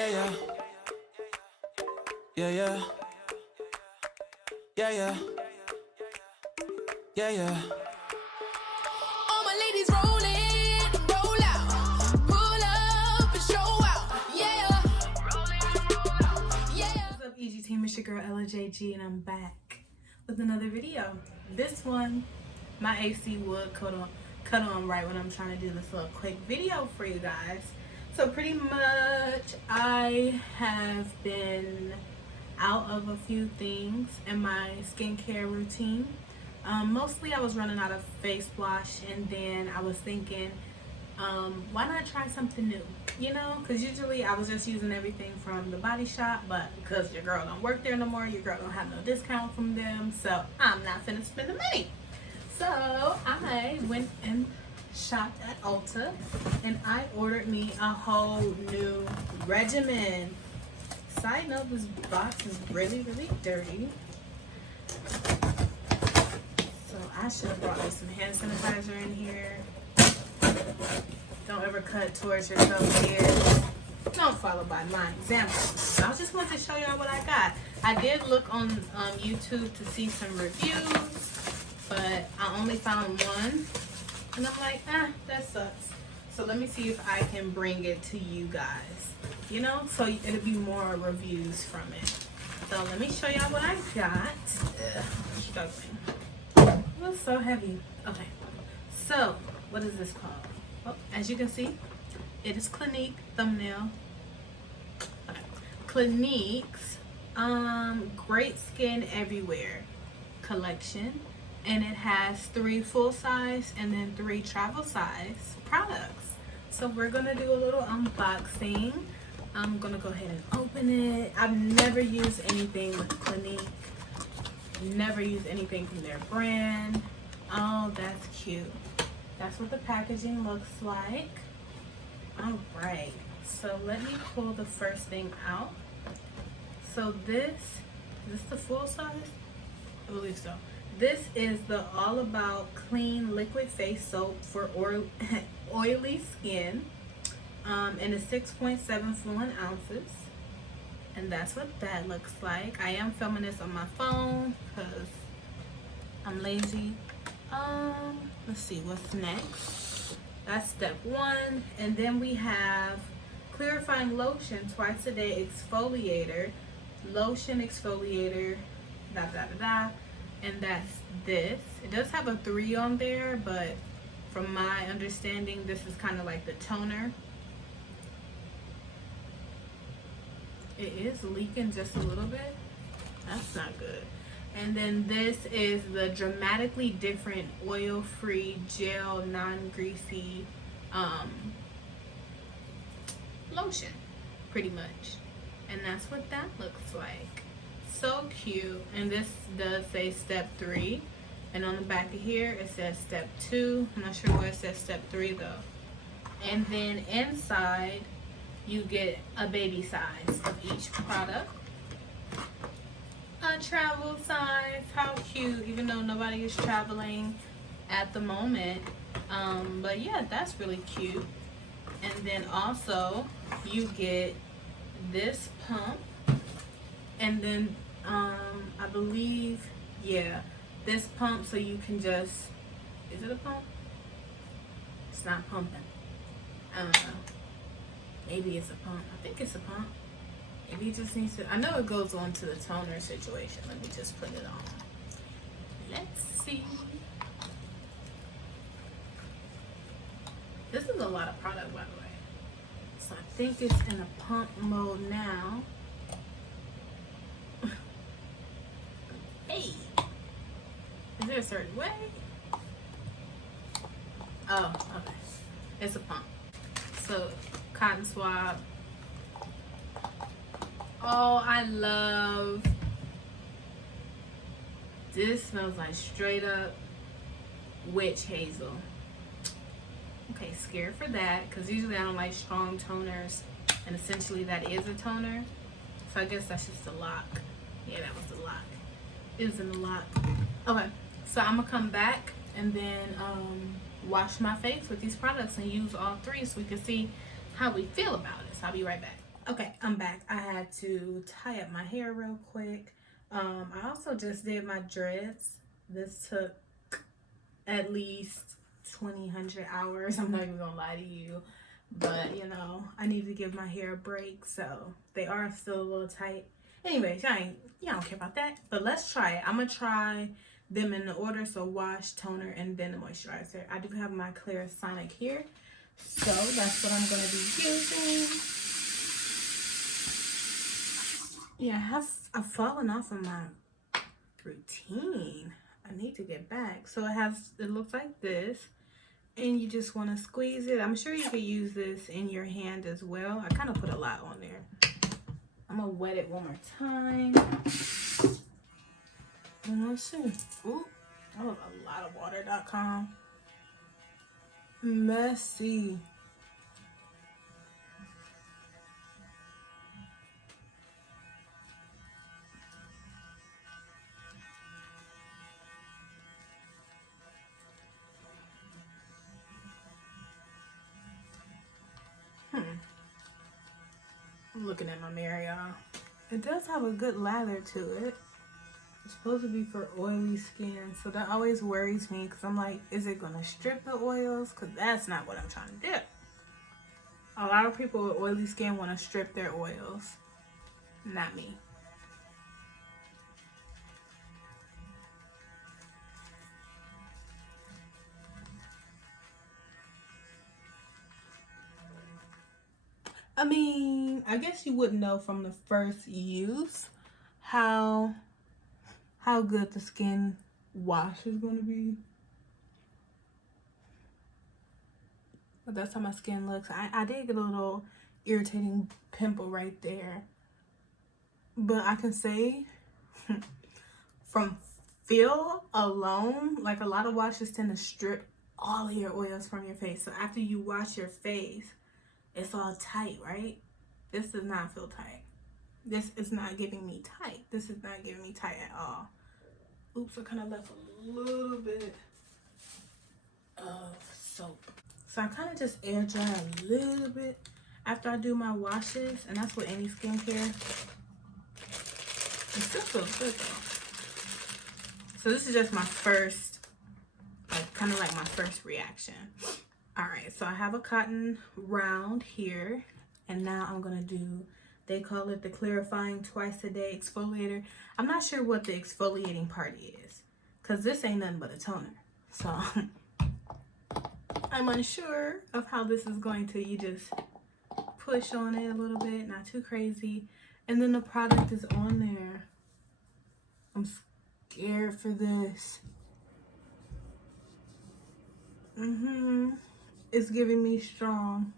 Yeah, yeah. Yeah, yeah. Yeah, yeah. Yeah, yeah. All my ladies roll in, roll out, pull up and show out. Yeah. Yeah. What's up, EG team? It's your girl Elijahéh, and I'm back with another video. This one, my AC would cut on right when I'm trying to do this little quick video for you guys. So pretty much, I have been out of a few things in my skincare routine. Mostly I was running out of face wash, and then I was thinking, why not try something new? You know, because usually I was just using everything from the Body Shop, but because your girl don't work there no more, your girl don't have no discount from them, so I'm not finna spend the money. So I went and shopped at Ulta, and I ordered me a whole new regimen. Side note, this box is really dirty. So I should have brought me some hand sanitizer in here. Don't ever cut towards yourself here. Don't follow by my example. I just wanted to show y'all what I got. I did look on YouTube to see some reviews, but I only found one. And I'm like, that sucks. So let me see if I can bring it to you guys. You know, so it'll be more reviews from it. So let me show y'all what I got. Struggling. It was so heavy. Okay. So, what is this called? Oh, as you can see, it is Clinique thumbnail. Okay. Clinique's Great Skin Everywhere collection. And it has 3 full size and then 3 travel size products. So we're gonna do a little unboxing. I'm gonna go ahead and open it. I've never used anything with Clinique. Never used anything from their brand. Oh, that's cute. That's what the packaging looks like. All right, so let me pull the first thing out. So is this the full size? I believe so. This is the All About Clean Liquid Face Soap for oily skin, and it's 6.7 fluid ounces, and that's what that looks like. I am filming this on my phone because I'm lazy. Let's see what's next. That's step 1, and then we have clarifying lotion, twice a day exfoliator, lotion exfoliator, and that's this. It does have a 3 on there, but from my understanding, this is kind of like the toner. It is leaking just a little bit. That's not good. And then this is the Dramatically Different Oil-Free Gel Non-Greasy lotion, pretty much. And that's what that looks like. So cute. And this does say step 3, and on the back of here it says step 2. I'm not sure where it says step 3 though. And then inside you get a baby size of each product, a travel size. How cute, even though nobody is traveling at the moment. But yeah, that's really cute. And then also you get this pump, and then I believe, yeah, this pump, so you can just, is it a pump? It's not pumping. I don't know. Maybe it's a pump. I think it's a pump. Maybe it just needs to, I know it goes on to the toner situation. Let me just put it on. Let's see. This is a lot of product, by the way. So I think it's in a pump mode now. Hey, is there a certain way? Oh, okay. It's a pump. So, cotton swab. Oh, I love. This smells like straight up witch hazel. Okay, scared for that, because usually I don't like strong toners, and essentially that is a toner. So I guess that's just a lock. Yeah, that was the lock. Is in the lock. Okay, so I'm gonna come back and then wash my face with these products and use all 3 so we can see how we feel about it. So I'll be right back. Okay, I'm back. I had to tie up my hair real quick. I also just did my dreads. This took at least 2,000 hours. I'm not even gonna lie to you. But, you know, I need to give my hair a break, so they are still a little tight. Anyways, y'all don't care about that. But let's try it. I'm gonna try them in the order. So wash, toner, and then the moisturizer. I do have my Clarisonic here. So that's what I'm gonna be using. Yeah, I've fallen off of my routine. I need to get back. So it looks like this, and you just want to squeeze it. I'm sure you could use this in your hand as well. I kind of put a lot on there. I'm gonna wet it one more time. And let's see. Ooh, that was a lot of water.com. Messy. I'm looking at my mirror, y'all. It does have a good lather to it. It's supposed to be for oily skin, so that always worries me because I'm like, is it gonna strip the oils? Because that's not what I'm trying to do. A lot of people with oily skin want to strip their oils. Not me. I mean, I guess you wouldn't know from the first use how good the skin wash is going to be. But that's how my skin looks. I did get a little irritating pimple right there. But I can say from feel alone, like a lot of washes tend to strip all of your oils from your face. So after you wash your face, it's all tight, right? This does not feel tight. This is not giving me tight. This is not giving me tight at all. Oops, I kind of left a little bit of soap. So I kind of just air dry a little bit after I do my washes. And that's with any skincare. It still feels good though. So this is just my first, like kind of like my first reaction. All right, so I have a cotton round here, and now I'm gonna do, they call it the clarifying twice a day exfoliator. I'm not sure what the exfoliating part is, because this ain't nothing but a toner. So I'm unsure of how this is going to, you just push on it a little bit, not too crazy. And then the product is on there. I'm scared for this. It's giving me strong.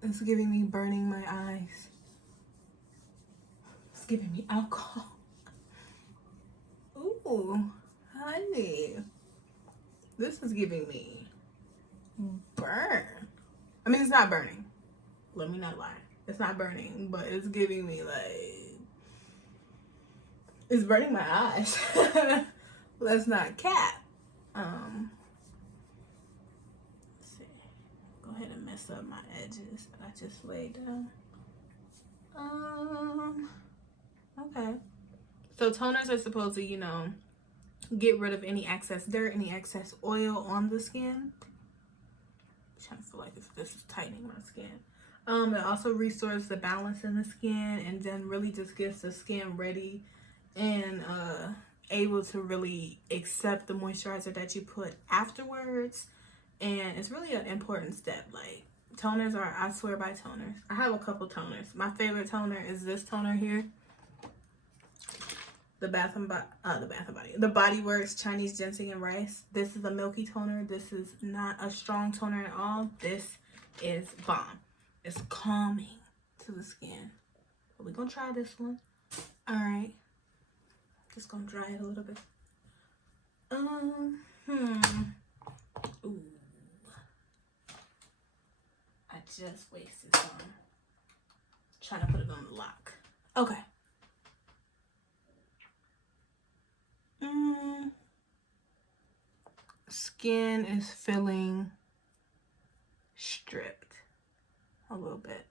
It's giving me burning my eyes. It's giving me alcohol. Ooh, honey. This is giving me burn. I mean, it's not burning. Let me not lie. It's not burning, but it's giving me like, it's burning my eyes. Let's not cap. Let's see. Go ahead and mess up my edges that I just laid down. Okay. So toners are supposed to, you know, get rid of any excess dirt, any excess oil on the skin. I'm trying to feel like this is tightening my skin. It also restores the balance in the skin, and then really just gets the skin ready and able to really accept the moisturizer that you put afterwards. And it's really an important step. Like, toners are, I swear by toners. I have a couple toners. My favorite toner is this toner here. The Body Works Chinese Ginseng and Rice. This is a milky toner. This is not a strong toner at all. This is bomb. It's calming to the skin. But we're gonna try this one. All right. Just gonna dry it a little bit. Ooh. I just wasted some. Trying to put it on the lock. Okay. Skin is feeling stripped a little bit.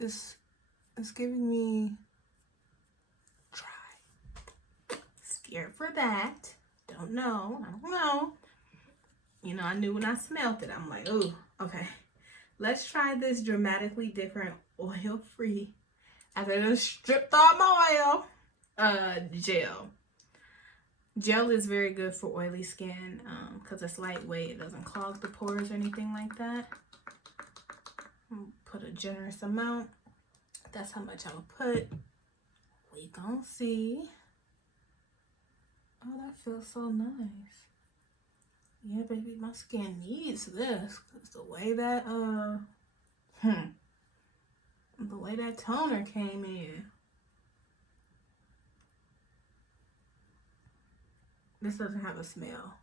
It's giving me dry. Scared for that. Don't know. I don't know. You know, I knew when I smelled it. I'm like, ooh, okay. Let's try this dramatically different oil-free. After I just stripped all my oil, gel. Gel is very good for oily skin because it's lightweight. It doesn't clog the pores or anything like that. Put a generous amount. That's how much I'll put. We gonna see. Oh, that feels so nice. Yeah, baby, my skin needs this. Cause the way that the way that toner came in. This doesn't have a smell,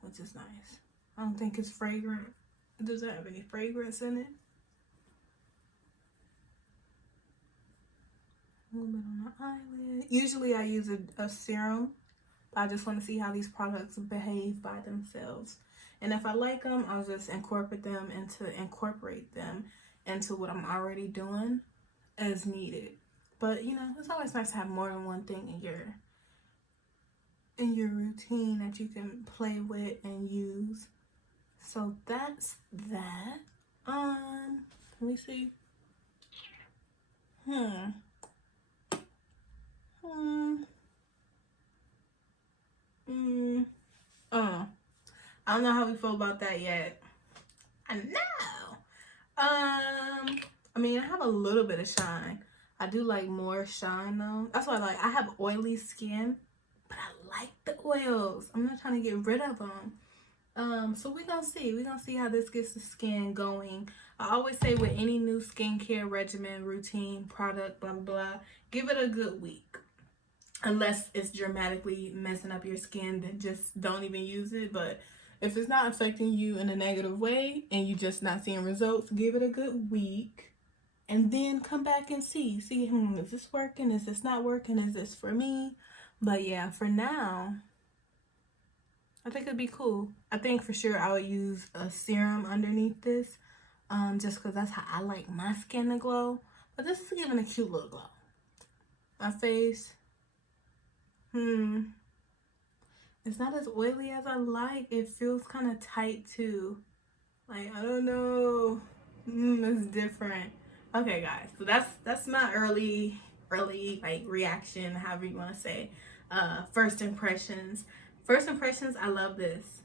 which is nice. I don't think it's fragrant. It doesn't have any fragrance in it. A little bit on the eyelid. Usually I use a serum. I just want to see how these products behave by themselves. And if I like them, I'll just incorporate them into what I'm already doing as needed. But you know, it's always nice to have more than one thing in your routine that you can play with and use. So that's that. Let me see. I don't know how we feel about that yet. I know. I mean, I have a little bit of shine. I do like more shine though. That's why I have oily skin, but I like the oils. I'm not trying to get rid of them. So we're gonna see. We're gonna see how this gets the skin going. I always say with any new skincare regimen, routine, product, blah, blah, blah, give it a good week. Unless it's dramatically messing up your skin, then just don't even use it. But if it's not affecting you in a negative way and you just not seeing results, give it a good week. And then come back and see, is this working? Is this not working? Is this for me? But yeah, for now, I think it'd be cool. I think for sure I would use a serum underneath this, just because that's how I like my skin to glow. But this is giving a cute little glow. My face, it's not as oily as I like. It feels kind of tight too. Like, I don't know. It's different. Okay, guys. So that's my early like reaction, however you want to say. First impressions. First impressions, I love this.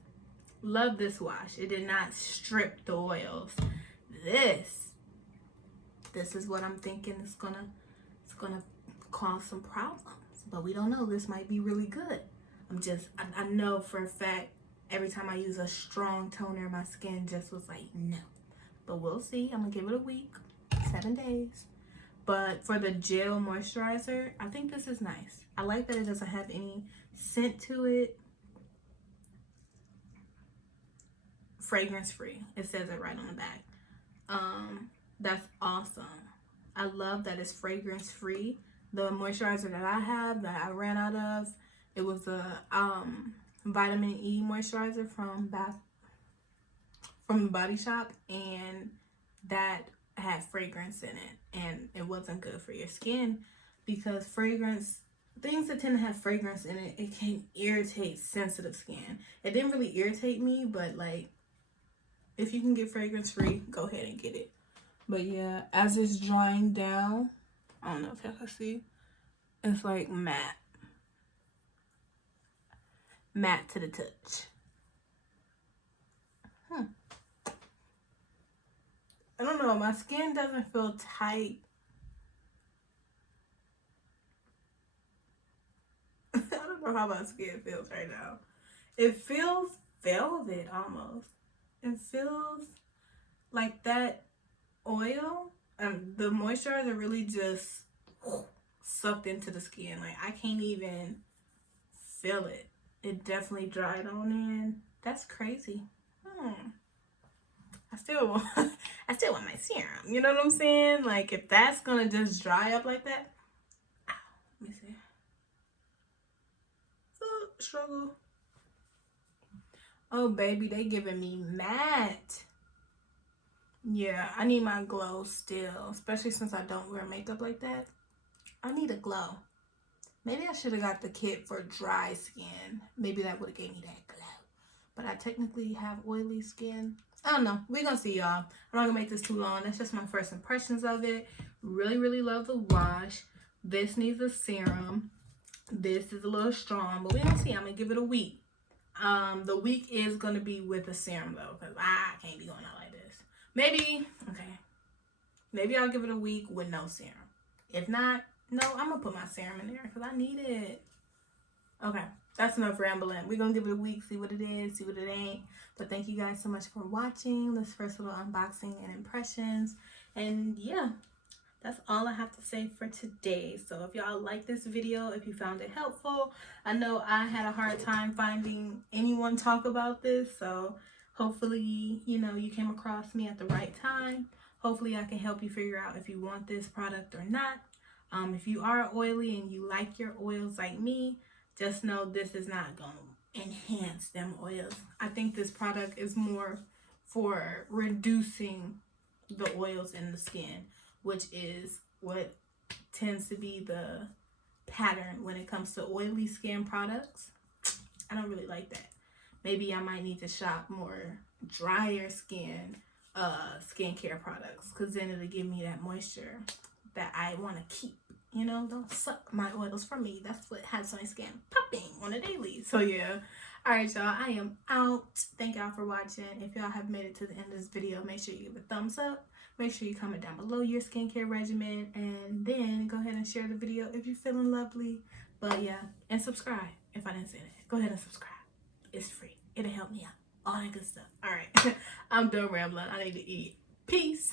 Love this wash. It did not strip the oils. This is what I'm thinking it's gonna cause some problems. But we don't know. This might be really good. I know for a fact every time I use a strong toner, my skin just was like, no. But we'll see. I'm gonna give it a week, 7 days. But for the gel moisturizer, I think this is nice. I like that it doesn't have any scent to it. Fragrance free. It says it right on the back. That's awesome. I love that it's fragrance free. The moisturizer that I have that I ran out of, it was a vitamin E moisturizer from the Body Shop, and that had fragrance in it, and it wasn't good for your skin because things that tend to have fragrance in it, it can irritate sensitive skin. It didn't really irritate me, but like, if you can get fragrance free, go ahead and get it. But yeah, as it's drying down, I don't know if y'all can see, it's like matte to the touch. I don't know, my skin doesn't feel tight. I don't know how my skin feels right now. It feels velvet almost. It feels like that oil and the moisturizer really just sucked into the skin. Like, I can't even feel it. It definitely dried on in. That's crazy. I still want my serum. You know what I'm saying? Like, if that's gonna just dry up like that. Ow, let me see. Struggle. Oh baby, they giving me matte Yeah, I need my glow still, especially since I don't wear makeup like that. I need a glow. Maybe I should have got the kit for dry skin. Maybe that would have gave me that glow. But I technically have oily skin. I don't know. We're going to see, y'all. I'm not going to make this too long. That's just my first impressions of it. Really, really love the wash. This needs a serum. This is a little strong, but we're going to see. I'm going to give it a week. The week is going to be with a serum, though, because I can't be going out like this. Maybe, okay. Maybe I'll give it a week with no serum. If not, no, I'm going to put my serum in there because I need it. Okay, that's enough rambling. We're going to give it a week, see what it is, see what it ain't. But thank you guys so much for watching this first little unboxing and impressions. And yeah, that's all I have to say for today. So if y'all like this video, if you found it helpful, I know I had a hard time finding anyone talk about this. So hopefully, you know, you came across me at the right time. Hopefully I can help you figure out if you want this product or not. If you are oily and you like your oils like me, just know this is not going to enhance them oils. I think this product is more for reducing the oils in the skin, which is what tends to be the pattern when it comes to oily skin products. I don't really like that. Maybe I might need to shop more drier skin skincare products, because then it'll give me that moisture that I want to keep. You know, don't suck my oils from me. That's what has my skin popping on a daily. So yeah. Alright, y'all, I am out. Thank y'all for watching. If y'all have made it to the end of this video, make sure you give a thumbs up. Make sure you comment down below your skincare regimen. And then go ahead and share the video if you're feeling lovely. But yeah, and subscribe if I didn't say that. Go ahead and subscribe. It's free. It'll help me out. All that good stuff. Alright. I'm done rambling. I need to eat. Peace.